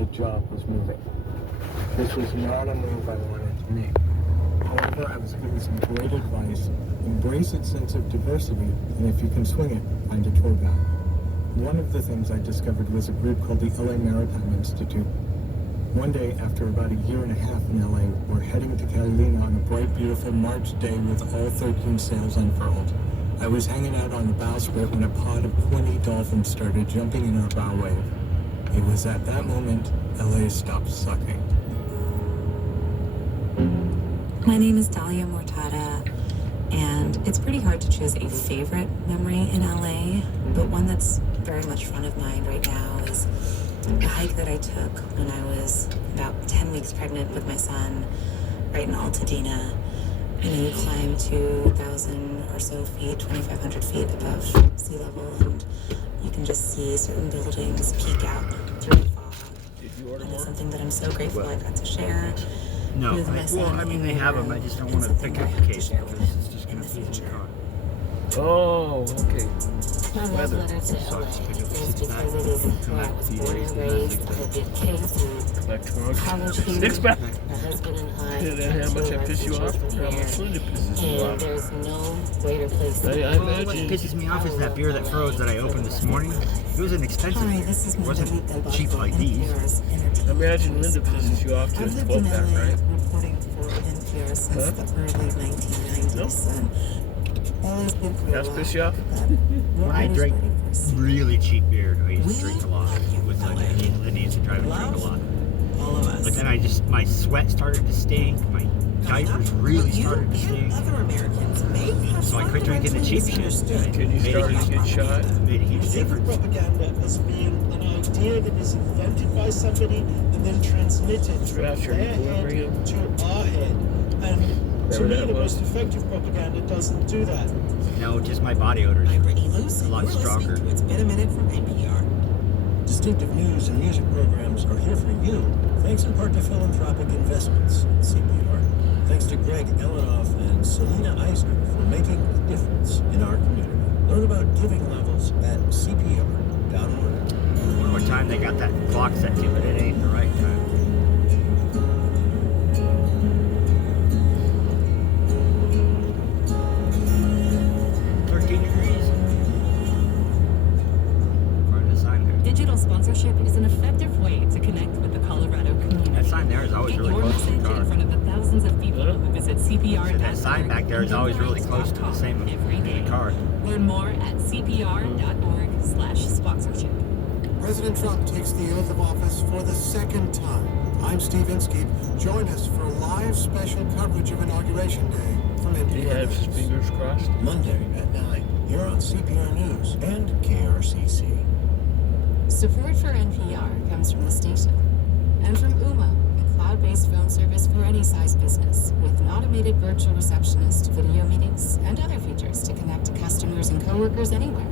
my job was moving. This was not a move I wanted to make. However, I was given some great advice. Embrace its sense of diversity, and if you can swing it, find a tour guide. One of the things I discovered was a group called the LA Maritime Institute. One day, after about a year and a half in LA, we're heading to Catalina on a bright, beautiful March day with all 13 sails unfurled. I was hanging out on the bowsprit when a pod of 20 dolphins started jumping in our bow wave. It was at that moment LA stopped sucking. My name is Dahlia Mortada, and it's pretty hard to choose a favorite memory in LA, but one that's very much front of mind right now is a hike that I took when I was about 10 weeks pregnant with my son, right in Altadena. And we climbed 2,000 or so feet, 2,500 feet above sea level, and you can just see certain buildings peek out through the fog. And it's something that I'm so grateful I got to share. No, I mean they have them. I just don't want to pick up the case because it's just going to be in the car. Oh, okay. My love letter to LA is because it is where I was born and raised. I did K through college here. Six pack. My husband and I How much I piss you off? How much Linda pisses you and off? there's no greater place to I Well, what imagine. pisses me off is that beer that froze that I opened this morning. It was an expensive beer. This is It wasn't cheap like these. Imagine Linda pisses you off to I've a lived in 12-pack, LA right? reporting for NPR since the early 1990s. And LA's been through a That's lot, piss you off? but we're When I always drink ready for some. really cheap beer, I used to drink a lot. With like, Linda used to drive and drink a lot. All of us. But then my sweat started to stink. My diapers really started to You stink. and other Americans may have So I quit drinking the cheap shit. misunderstood Can you start to get shot? Made a huge Think of difference. propaganda as being an idea that is invented by somebody and then transmitted from Draft your their equilibrium. head to our head. And to Whatever me, that the was. most effective propaganda doesn't do that. No, just my body odors. I'm Brittany Luce, A and lot you're listening stronger. to It's Been a Minute from NPR. Distinctive news and music programs are here for you, thanks in part to philanthropic investments at CPR. Thanks to Greg Elenoff and Selena Eisner for making a difference in our community. Learn about giving levels at CPR.org. I wonder what time they got that clock set to, but it ain't the right time. 13 degrees. According to the sign there. Digital sponsorship is an effective way to connect with the Colorado community. That sign there is always Get really your close to message the car. in front of the thousands of people who visit CPR. That sign back there is always really close to the same every day. car. Learn more at cpr.org/sponsorship. President Trump takes the oath of office for the second time. I'm Steve Inskeep. Join us for live special coverage of Inauguration Day from He NPR has his News. fingers crossed. Monday at 9, here on CPR News and KRCC. Support for NPR comes from the station and from Ooma, a cloud-based phone service for any size business with an automated virtual receptionist, video meetings, and other features to connect to customers and coworkers anywhere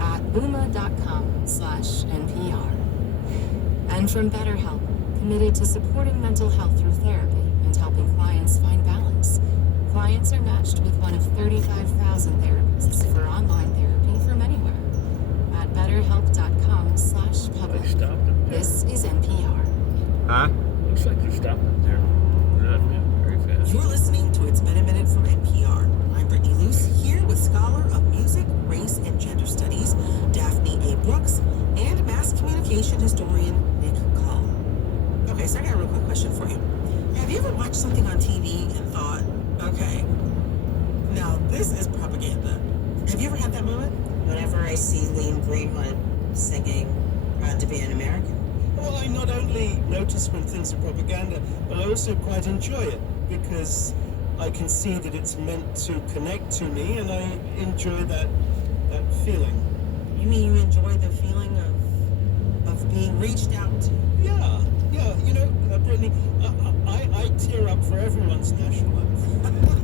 at ooma.com/NPR. And from BetterHelp, committed to supporting mental health through therapy and helping clients find balance. Clients are matched with one of 35,000 therapists for online therapy from anywhere at betterhelp.com/public. They stopped him there. This is NPR. Huh? Looks like they're stopping there. They're not moving very fast. You're listening to It's Been a Minute from NPR. I'm Brittany Luce, here with scholar of music, race, and gender studies, Daphne A. Brooks, and mass communication historian, Nick Cull. Okay, so I got a real quick question for you. Have you ever watched something on TV and thought, okay, now this is propaganda? Have you ever had that moment? Whenever I see Liam Greenwood singing Proud to be an American. Well, I not only notice when things are propaganda, but I also quite enjoy it because I can see that it's meant to connect to me, and I enjoy that feeling. You mean you enjoy the feeling of being reached out to? Yeah. You know, Brittany, I tear up for everyone's national anthem.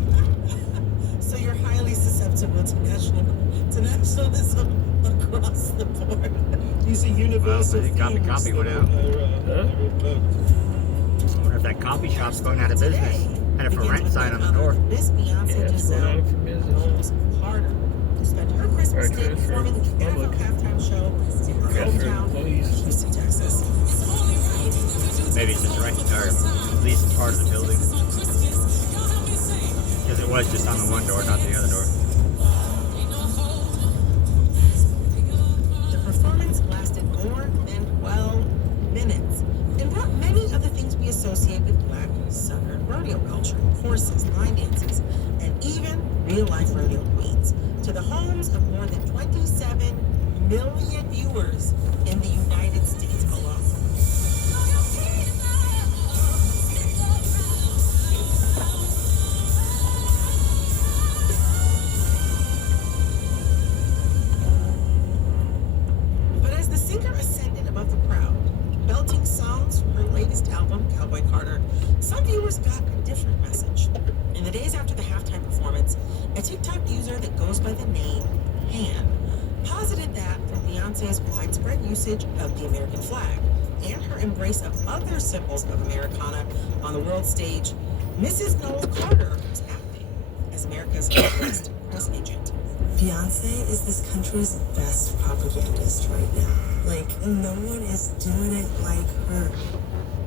So you're highly susceptible to nationalism across the board. These are universal Well, the copy themes went that out. are evoked. I wonder if that coffee shop's going out of business. Had a for rent sign on the door. Miss Beyonce Yeah, it's going Giselle out from business. Knowles harder to spend her Christmas Right, day transfer performing the NFL public. halftime show in her Transfer hometown, employees. Houston, Texas. Maybe it's just right, or at least part of the building. Because it was just on the one door, not the other door. The performance lasted more than 12 minutes and brought many of the things we associate with Black Southern rodeo culture, horses, line dances, and even real-life rodeo queens to the homes of more than 27 million viewers in the United States alone. But as the singer ascended above the crowd, belting songs from her latest album, Cowboy Carter, some viewers got a different message. In the days after the halftime performance, a TikTok user that goes by the name Han posited that from Beyonce's widespread usage of the American flag and her embrace of other symbols of Americana on the world stage, Mrs. Noel Carter was acting as America's first press agent. Beyonce is this country's best propagandist right now. Like, no one is doing it like her.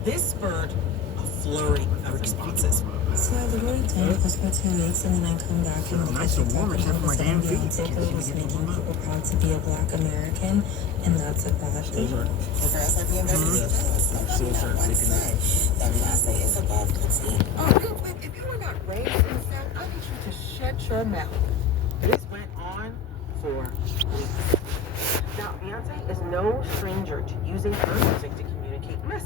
This spurred a flurry of responses. So I literally did this for 2 weeks, and then I come back and look at Nice and TikTok warm and except all for of a my damn sudden feet. Beyonce was making people proud to be a Black American, and that's a bad thing. The girls are being very jealous. That Beyonce is above critique. Oh, real quick, if you were not raised in the South, I need you to shut your mouth. This went on for weeks. Now, Beyonce is no stranger to using her music to communicate messages.